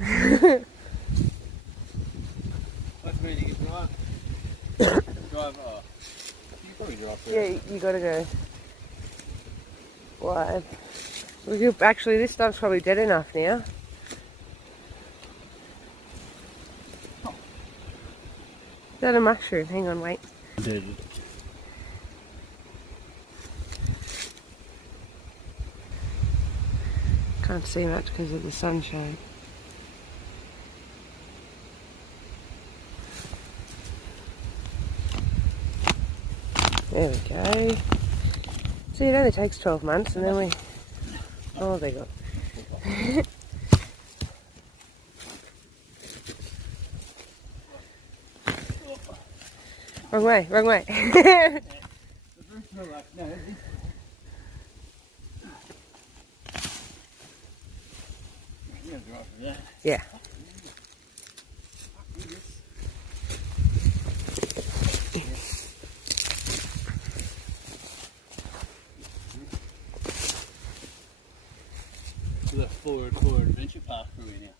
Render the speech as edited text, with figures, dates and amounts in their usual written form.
That's me to get drive. Drive off. You probably drive through. Yeah, you gotta go wide. We could, actually, this stuff's probably dead enough now. Is that a mushroom? Hang on, wait. Dead. Can't see much because of the sunshine. There we go. See, it only takes 12 months and then we... Oh, they got... Wrong way, wrong way. Yeah. The Ford Adventure Park crew in here.